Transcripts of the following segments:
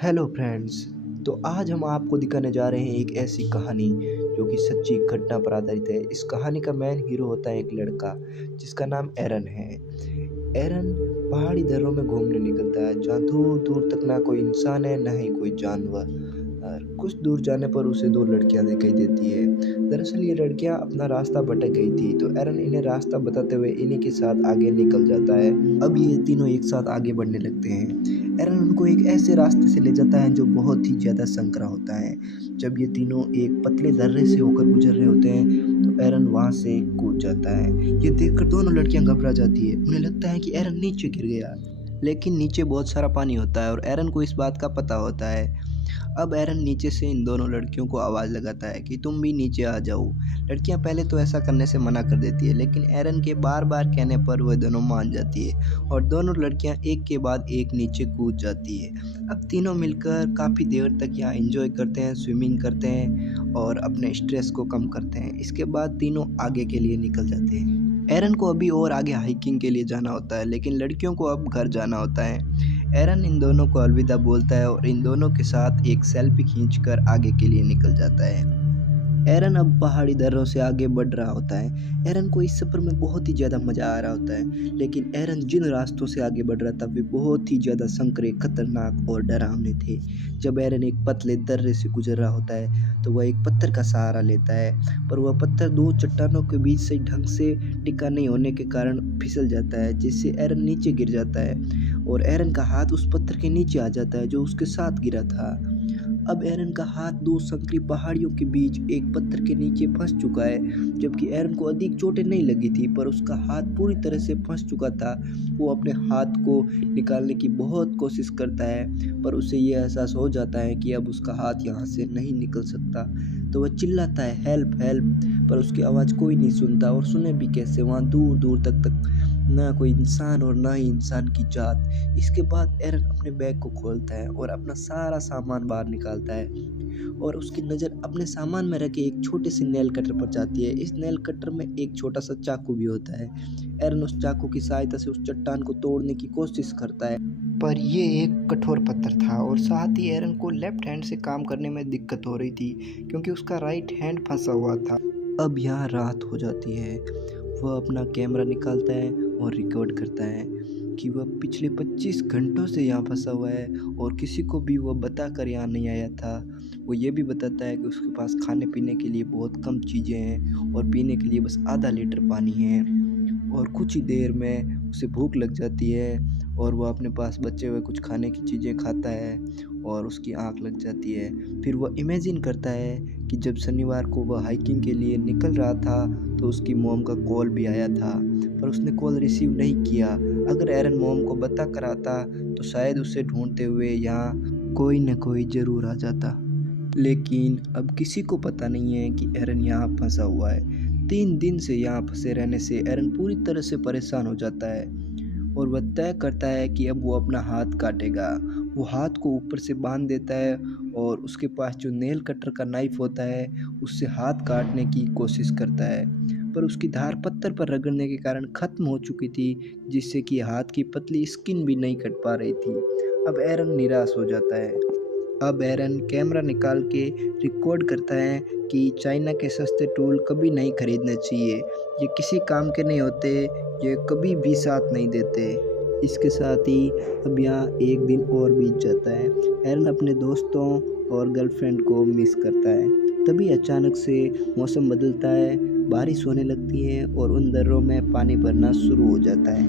Hello friends. तो आज हम आपको दिखाने जा रहे हैं एक ऐसी कहानी जो कि सच्ची घटना पर आधारित है। इस कहानी का मेन हीरो होता है एक लड़का जिसका नाम एरन है। एरन पहाड़ी दर्रों में घूमने निकलता है जहाँ दूर दूर तक ना कोई इंसान है ना ही कोई जानवर। और कुछ दूर जाने पर उसे दो लड़कियां दिखाई देती है। दरअसल ये लड़कियां अपना रास्ता भटक गई थी, तो एरन इन्हें रास्ता बताते हुए इन्हीं के साथ आगे निकल जाता है। अब ये तीनों एक साथ आगे बढ़ने लगते हैं। एरन उनको एक ऐसे रास्ते से ले जाता है जो बहुत ही ज़्यादा संकरा होता है। जब ये तीनों एक पतले दर्रे से होकर गुजर रहे होते हैं तो एरन वहाँ से कूद जाता है। ये देखकर दोनों लड़कियां घबरा जाती है। उन्हें लगता है कि एरन नीचे गिर गया, लेकिन नीचे बहुत सारा पानी होता है और एरन को इस बात का पता होता है। अब एरन नीचे से इन दोनों लड़कियों को आवाज़ लगाता है कि तुम भी नीचे आ जाओ। लड़कियां पहले तो ऐसा करने से मना कर देती है, लेकिन एरन के बार बार कहने पर वह दोनों मान जाती है और दोनों लड़कियां एक के बाद एक नीचे कूद जाती है। अब तीनों मिलकर काफ़ी देर तक यहाँ एंजॉय करते हैं, स्विमिंग करते हैं और अपने स्ट्रेस को कम करते हैं। इसके बाद तीनों आगे के लिए निकल जाते हैं। एरन को अभी और आगे हाइकिंग के लिए जाना होता है, लेकिन लड़कियों को अब घर जाना होता है। एरन इन दोनों को अलविदा बोलता है और इन दोनों के साथ एक सेल्फी खींचकर आगे के लिए निकल जाता है। एरन अब पहाड़ी दर्रों से आगे बढ़ रहा होता है। एरन को इस सफ़र में बहुत ही ज़्यादा मज़ा आ रहा होता है, लेकिन एरन जिन रास्तों से आगे बढ़ रहा था वे बहुत ही ज़्यादा संकरे, खतरनाक और डरावने थे। जब एरन एक पतले दर्रे से गुजर रहा होता है तो वह एक पत्थर का सहारा लेता है, पर वह पत्थर दो चट्टानों के बीच से ढंग से टिका नहीं होने के कारण फिसल जाता है, जिससे एरन नीचे गिर जाता है और एरन का हाथ उस पत्थर के नीचे आ जाता है जो उसके साथ गिरा था। अब एरन का हाथ दो संकरी पहाड़ियों के बीच एक पत्थर के नीचे फंस चुका है। जबकि एरन को अधिक चोटें नहीं लगी थी, पर उसका हाथ पूरी तरह से फंस चुका था। वो अपने हाथ को निकालने की बहुत कोशिश करता है, पर उसे ये एहसास हो जाता है कि अब उसका हाथ यहाँ से नहीं निकल सकता। तो वह चिल्लाता है हेल्प हेल्प, पर उसकी आवाज़ कोई नहीं सुनता और सुने भी कैसे। वहाँ दूर दूर तक ना कोई इंसान और ना ही इंसान की जात। इसके बाद एरन अपने बैग को खोलता है और अपना सारा सामान बाहर निकालता है और उसकी नज़र अपने सामान में रखे एक छोटे से नेल कटर पर जाती है। इस नेल कटर में एक छोटा सा चाकू भी होता है। एरन उस चाकू की सहायता से उस चट्टान को तोड़ने की कोशिश करता है, पर ये एक कठोर पत्थर था और साथ ही एरन को लेफ्ट हैंड से काम करने में दिक्कत हो रही थी क्योंकि उसका राइट हैंड फंसा हुआ था। अब यहाँ रात हो जाती है। वह अपना कैमरा निकालता है और रिकॉर्ड करता है कि वह पिछले 25 घंटों से यहाँ फंसा हुआ है और किसी को भी वह बताकर यहाँ नहीं आया था। वो ये भी बताता है कि उसके पास खाने पीने के लिए बहुत कम चीज़ें हैं और पीने के लिए बस आधा लीटर पानी है और कुछ ही देर में उसे भूख लग जाती है और वह अपने पास बचे हुए कुछ खाने की चीज़ें खाता है और उसकी आँख लग जाती है। फिर वह इमेजिन करता है कि जब शनिवार को वह हाइकिंग के लिए निकल रहा था तो उसकी मॉम का कॉल भी आया था, पर उसने कॉल रिसीव नहीं किया। अगर एरन मॉम को बता कर आता तो शायद उसे ढूंढते हुए यहाँ कोई न कोई ज़रूर आ जाता, लेकिन अब किसी को पता नहीं है कि एरन यहाँ फंसा हुआ है। 3 दिन से यहाँ फंसे रहने से एरन पूरी तरह से परेशान हो जाता है और वह तय करता है कि अब वो अपना हाथ काटेगा। वो हाथ को ऊपर से बांध देता है और उसके पास जो नेल कटर का नाइफ होता है उससे हाथ काटने की कोशिश करता है, पर उसकी धार पत्थर पर रगड़ने के कारण ख़त्म हो चुकी थी, जिससे कि हाथ की पतली स्किन भी नहीं कट पा रही थी। अब एरन निराश हो जाता है। अब एरन कैमरा निकाल के रिकॉर्ड करता है कि चाइना के सस्ते टूल कभी नहीं खरीदने चाहिए, ये किसी काम के नहीं होते, ये कभी भी साथ नहीं देते। इसके साथ ही अब यहाँ एक दिन और बीत जाता है। एरन अपने दोस्तों और गर्लफ्रेंड को मिस करता है। तभी अचानक से मौसम बदलता है, बारिश होने लगती है और उन दर्रों में पानी भरना शुरू हो जाता है।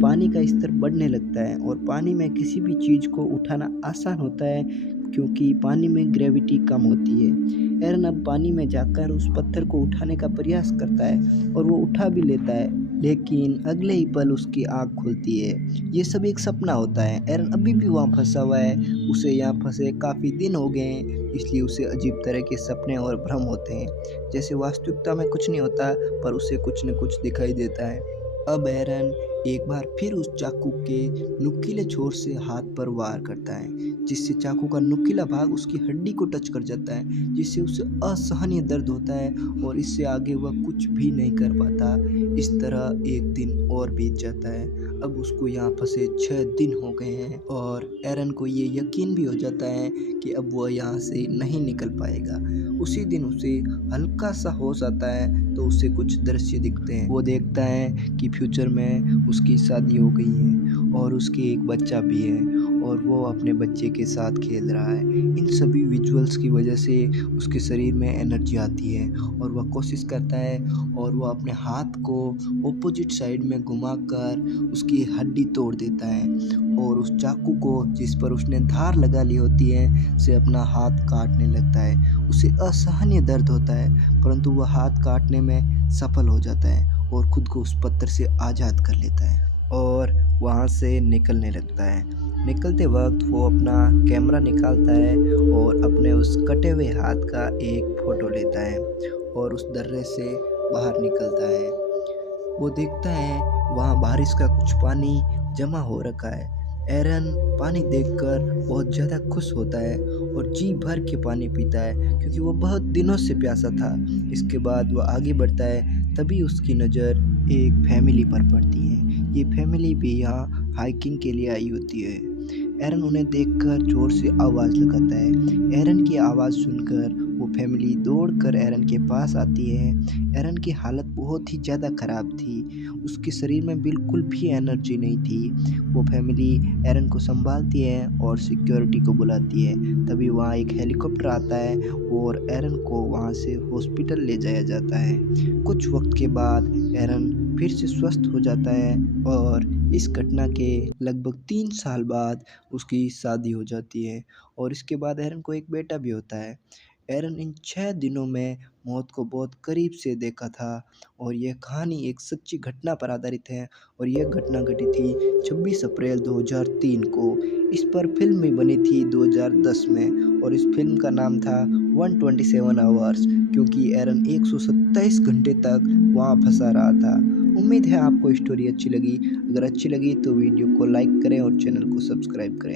पानी का स्तर बढ़ने लगता है और पानी में किसी भी चीज़ को उठाना आसान होता है क्योंकि पानी में ग्रेविटी कम होती है। एरन अब पानी में जाकर उस पत्थर को उठाने का प्रयास करता है और वो उठा भी लेता है, लेकिन अगले ही पल उसकी आँख खुलती है। ये सब एक सपना होता है। एरन अभी भी वहाँ फंसा हुआ है। उसे यहाँ फंसे काफ़ी दिन हो गए हैं, इसलिए उसे अजीब तरह के सपने और भ्रम होते हैं, जैसे वास्तविकता में कुछ नहीं होता पर उसे कुछ न कुछ दिखाई देता है। अब एरन एक बार फिर उस चाकू के नुकीले छोर से हाथ पर वार करता है, जिससे चाकू का नुकीला भाग उसकी हड्डी को टच कर जाता है, जिससे उसे असहनीय दर्द होता है और इससे आगे वह कुछ भी नहीं कर पाता। इस तरह एक दिन और बीत जाता है। अब उसको यहाँ फंसे 6 दिन हो गए हैं और एरन को ये यकीन भी हो जाता है कि अब वह यहाँ से नहीं निकल पाएगा। उसी दिन उसे हल्का सा होश आता है तो उसे कुछ दृश्य दिखते हैं। वो देखता है कि फ्यूचर में उसकी शादी हो गई है और उसके एक बच्चा भी है और वो अपने बच्चे के साथ खेल रहा है। इन सभी विजुअल्स की वजह से उसके शरीर में एनर्जी आती है और वह कोशिश करता है और वह अपने हाथ को ऑपोजिट साइड में घुमाकर उसकी हड्डी तोड़ देता है और उस चाकू को जिस पर उसने धार लगा ली होती है से अपना हाथ काटने लगता है। उसे असहनीय दर्द होता है परंतु वह हाथ काटने में सफल हो जाता है और खुद को उस पत्थर से आज़ाद कर लेता है और वहाँ से निकलने लगता है। निकलते वक्त वो अपना कैमरा निकालता है और अपने उस कटे हुए हाथ का एक फ़ोटो लेता है और उस दर्रे से बाहर निकलता है। वो देखता है वहाँ बारिश का कुछ पानी जमा हो रखा है। एरन पानी देखकर बहुत ज़्यादा खुश होता है और जी भर के पानी पीता है क्योंकि वो बहुत दिनों से प्यासा था। इसके बाद वो आगे बढ़ता है, तभी उसकी नज़र एक फैमिली पर पड़ती है। ये फैमिली भी यहाँ हाइकिंग के लिए आई होती है। एरन उन्हें देखकर जोर से आवाज़ लगाता है। एरन की आवाज़ सुनकर वो फैमिली दौड़कर एरन के पास आती है। एरन की हालत बहुत ही ज़्यादा ख़राब थी, उसके शरीर में बिल्कुल भी एनर्जी नहीं थी। वो फैमिली एरन को संभालती है और सिक्योरिटी को बुलाती है। तभी वहाँ एक हेलीकॉप्टर आता है और एरन को वहाँ से हॉस्पिटल ले जाया जाता है। कुछ वक्त के बाद एरन फिर से स्वस्थ हो जाता है और इस घटना के लगभग 3 साल बाद उसकी शादी हो जाती है और इसके बाद एरन को एक बेटा भी होता है। एरन इन 6 दिनों में मौत को बहुत करीब से देखा था और यह कहानी एक सच्ची घटना पर आधारित है और यह घटना घटी थी 26 अप्रैल 2003 को। इस पर फिल्म भी बनी थी 2010 में और इस फिल्म का नाम था 127 आवर्स, क्योंकि एरन 127 घंटे तक वहाँ फंसा रहा था। उम्मीद है आपको स्टोरी अच्छी लगी। अगर अच्छी लगी तो वीडियो को लाइक करें और चैनल को सब्सक्राइब करें।